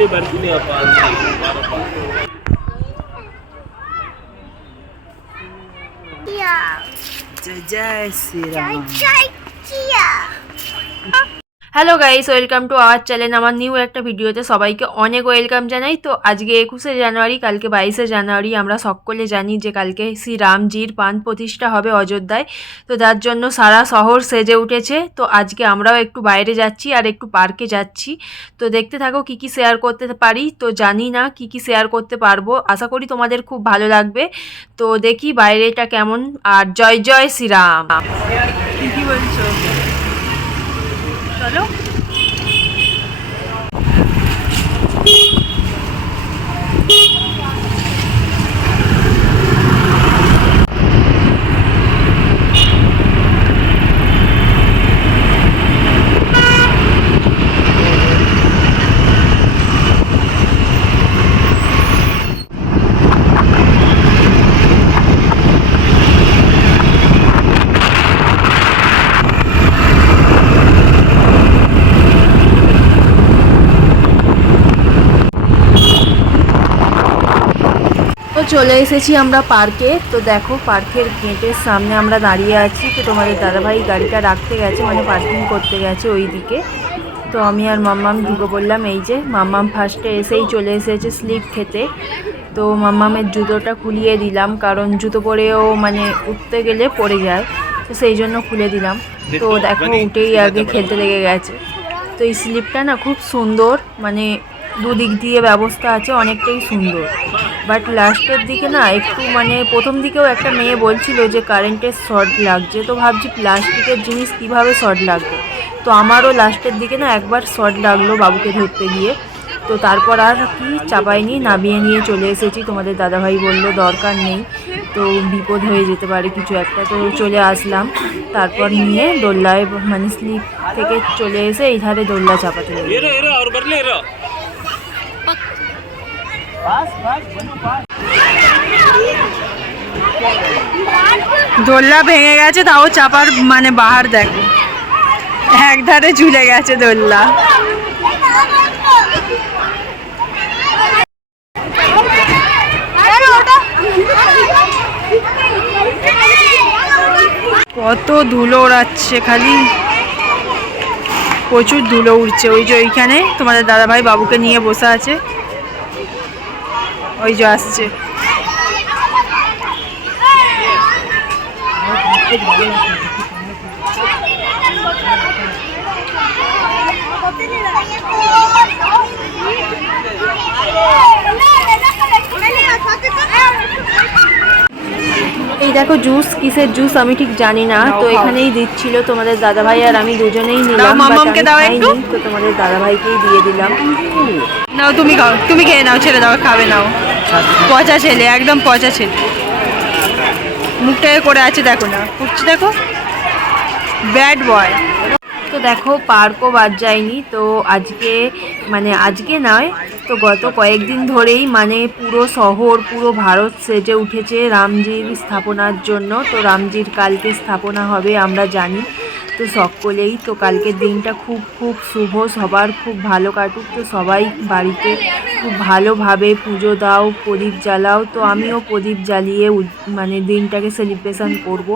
ini baru ini apa? Iya. Jajah Iya. Hello guys welcome to our channel আমার new একটা ভিডিওতে সবাইকে অনেক ওয়েলকাম জানাই। তো আজকে একুশে জানুয়ারি, কালকে বাইশে জানুয়ারি আমরা সকলে জানি যে কালকে শ্রী রামজির পান প্রতিষ্ঠা হবে অযোধ্যায়। তো তার জন্য সারা শহর সেজে উঠেছে। তো আজকে আমরাও একটু বাইরে যাচ্ছি আর একটু পার্কে যাচ্ছি। তো দেখতে থাকো কি কি শেয়ার করতে পারি। তো জানি না কি কি শেয়ার করতে পারব। আশা করি তোমাদের খুব ভালো লাগবে। তো দেখি বাইরেটা কেমন। আর জয় জয় শ্রীরাম কি বলছো? চলো তো চলে এসেছি আমরা পার্কে। তো দেখো পার্কের গেটের সামনে আমরা দাঁড়িয়ে আছি। তো তোমাদের দাদাভাই গাড়িটা রাখতে গেছে মানে পার্কিং করতে গেছে ওই দিকে তো আমি আর মাম্মাম ঢুকে বললাম এই যে মাম্মাম ফার্স্টে এসেই চলে এসেছে স্লিপ খেতে। তো মাম্মামের জুতোটা খুলিয়ে দিলাম কারণ জুতো পরেও মানে উঠতে গেলে পড়ে যায়। তো সেই জন্য খুলে দিলাম। তো দেখো উঠেই আগে খেলতে লেগে গেছে। তো এই স্লিপটা না খুব সুন্দর মানে দুদিক দিয়ে ব্যবস্থা আছে অনেকটাই সুন্দর। বাট লাস্টের দিকে না একটু মানে প্রথম দিকেও একটা মেয়ে বলছিল যে কারেন্টের শর্ট লাগছে। তো ভাবছি প্লাস্টিকের জিনিস কীভাবে শর্ট লাগবে? তো আমারও লাস্টের দিকে না একবার শর্ট লাগল বাবুকে ধরতে গিয়ে। তো তারপর আর কি চাপাইনি, নামিয়ে নিয়ে চলে এসেছি। তোমাদের দাদাভাই বলল দরকার নেই। তো বিপদ হয়ে যেতে পারে কিছু একটা। তো চলে আসলাম। তারপর নিয়ে দোল্লায় মানে স্লিপ থেকে চলে এসে এই ধারে দোল্লা চাপাতে দোল্লা ভেঙে গেছে, তাও চাপার মানে বাহার দেখো। একধারে ঝুলে গেছে দোল্লা কত ধুলো ওড়াচ্ছে খালি। প্রচুর ধুলো উঠছে ওই যে ওইখানে তোমাদের দাদাভাই বাবুকে নিয়ে বসে আছে। ওই যে আসছে। এই দেখো জুস কিসের জুস আমি ঠিক জানি না। তো এখানেই দিচ্ছিল তোমাদের দাদাভাই আর আমি দুজনেই নিলাম but মামামকে আমি দাও একটু। তো তোমাদের দাদাভাইকেই দিয়ে দিলাম। নাও তুমি খাও। তুমি খেয়ে নাও ছেড়ে দাও খাবে নাও। পচা ছেলে, একদম পচা ছেলে। মুখটাকে করে আছে, দেখো না। উঠছে দেখো। ব্যাড বয় তো দেখো, পার্কও বাদ যায়নি। তো আজকে মানে আজকে নয়, তো গত কয়েকদিন ধরেই মানে পুরো শহর, পুরো ভারত সেজে উঠেছে রামজির স্থাপনার জন্য। তো রামজির কালকে স্থাপনা হবে, আমরা জানি। তো সকলেই তো কালকের দিনটা খুব খুব শুভ। সবার খুব ভালো কাটুক। তো সবাই বাড়িতে খুব ভালোভাবে পুজো দাও, প্রদীপ জ্বালাও। তো আমিও প্রদীপ জ্বালিয়ে মানে দিনটাকে সেলিব্রেশন করব।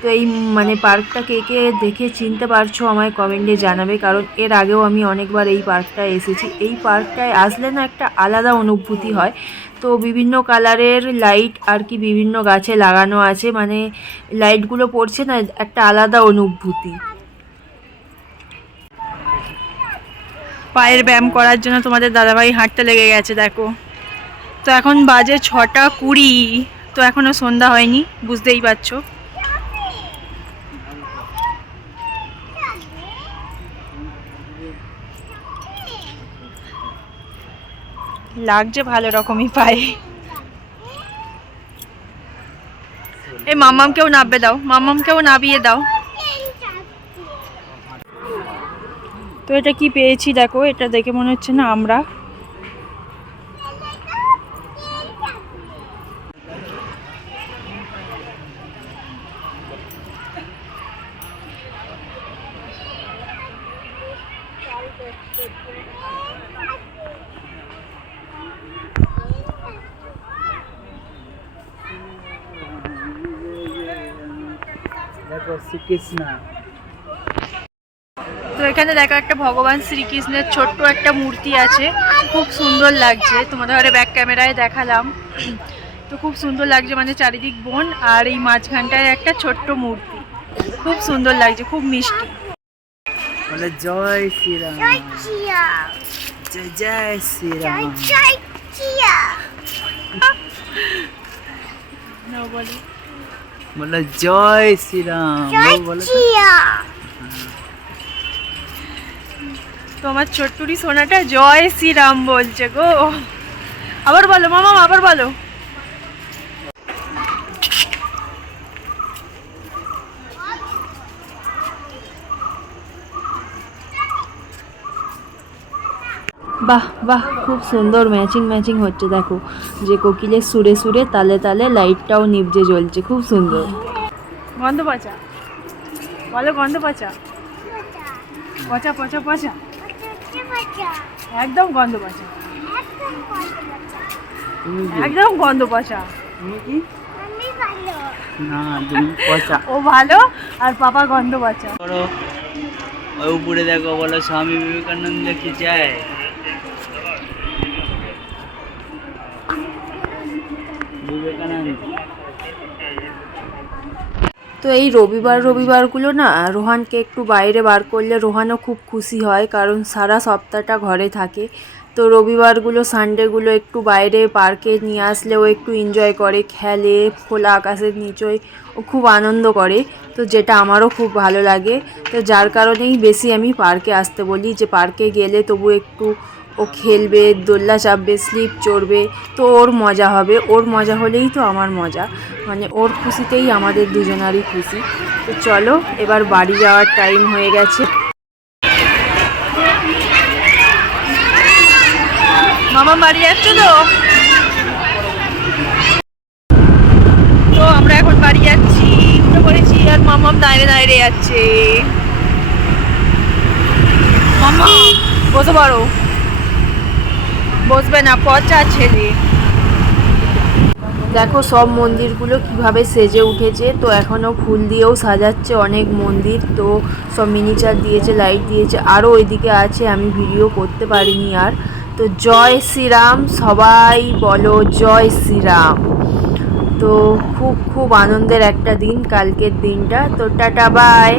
তো এই মানে পার্কটা কে কে দেখে চিনতে পারছ আমায় কমেন্টে জানাবে, কারণ এর আগেও আমি অনেকবার এই পার্কটায় এসেছি। এই পার্কটায় আসলে না একটা আলাদা অনুভূতি হয়। তো বিভিন্ন কালারের লাইট আর কি বিভিন্ন গাছে লাগানো আছে মানে লাইটগুলো পড়ছে না, একটা আলাদা অনুভূতি। পায়ের ব্যায়াম করার জন্য তোমাদের দাদাভাই হাঁটতে লেগে গেছে, দেখো। তো এখন বাজে ছটা কুড়ি, তো এখনও সন্ধ্যা হয়নি, বুঝতেই পারছ। লাগছে ভালো রকমই পায়ে এই মাম্মামকেও নাববে দাও, মাম্মামকেও নাবিয়ে দাও। তো এটা কি পেয়েছি দেখো, এটা দেখে মনে হচ্ছে না আমরা। তো এখানে দেখো একটা ভগবান শ্রীকৃষ্ণের ছোট্ট একটা মূর্তি আছে। খুব সুন্দর লাগছে। তোমাদের ঘরে ব্যাক ক্যামেরায় দেখালাম। তো খুব সুন্দর লাগছে মানে চারিদিক বন আর এই মাঝখানটায় একটা ছোট্ট মূর্তি। খুব সুন্দর লাগছে খুব মিষ্টি। জয় শ্রীরাম। জয় জয় শ্রীরাম। বলে বলো জয় শ্রীরাম। বলো, বলো তো। তো ছোট্টুরি সোনাটা জয় শ্রীরাম বলছে গো। আবার বলো মামা আবার বলো। বাহ বাহ খুব সুন্দর ম্যাচিং ম্যাচিং হচ্ছে দেখো। যে কোকিলের সুরে সুরে তালে তালে লাইটটাও নিভজে জ্বলছে খুব সুন্দর। গন্ধ পচা। বলো গন্ধ পচা। পচা পচা পচা। একদম গন্ধ পচা। একদম গন্ধ পচা। না তুমি পচা। ও ভালো আর পাপা গন্ধ পচা। ওই উপরে দেখো বলো স্বামী বিবেকানন্দ কি চায়? তো এই রবিবার রবিবারগুলো না, রোহানকে একটু বাইরে বার করলে রোহানও খুব খুশি হয়, কারণ সারা সপ্তাহটা ঘরে থাকে। তো রবিবারগুলো, সানডেগুলো একটু বাইরে পার্কে নিয়ে আসলে ও একটু এনজয় করে, খেলে, খোলা আকাশের নিচয়, ও খুব আনন্দ করে। তো যেটা আমারও খুব ভালো লাগে। তো যার কারণেই বেশি আমি পার্কে আসতে বলি, যে পার্কে গেলে তবু একটু ও খেলবে, দোল্লা চাপবে, স্লিপ চড়বে, তো ওর মজা হবে। ওর মজা হলেই তো আমার মজা। মানে ওর খুশিতেই আমাদের দুজনারই খুশি। তো চলো, এবার বাড়ি যাওয়ার টাইম হয়ে গেছে। মামা, বাড়ি যাচ্ছ তো? তো আমরা এখন বাড়ি যাচ্ছি। পড়েছি, আর মামাম দাঁড়িয়ে দাঁড়িয়ে যাচ্ছে। মামা, বসে পারো বসবে না, পচা ছেলে। দেখো সব মন্দিরগুলো কীভাবে সেজে উঠেছে, তো এখনও ফুল দিয়েও সাজাচ্ছে অনেক মন্দির, তো সব মিনিচার দিয়েছে লাইট দিয়েছে আরও ওইদিকে আছে, আমি ভিডিও করতে পারিনি আর। তো জয় শ্রীরাম, সবাই বলো জয় শ্রীরাম। তো খুব খুব আনন্দের একটা দিন, কালকের দিনটা। তো টাটা বাই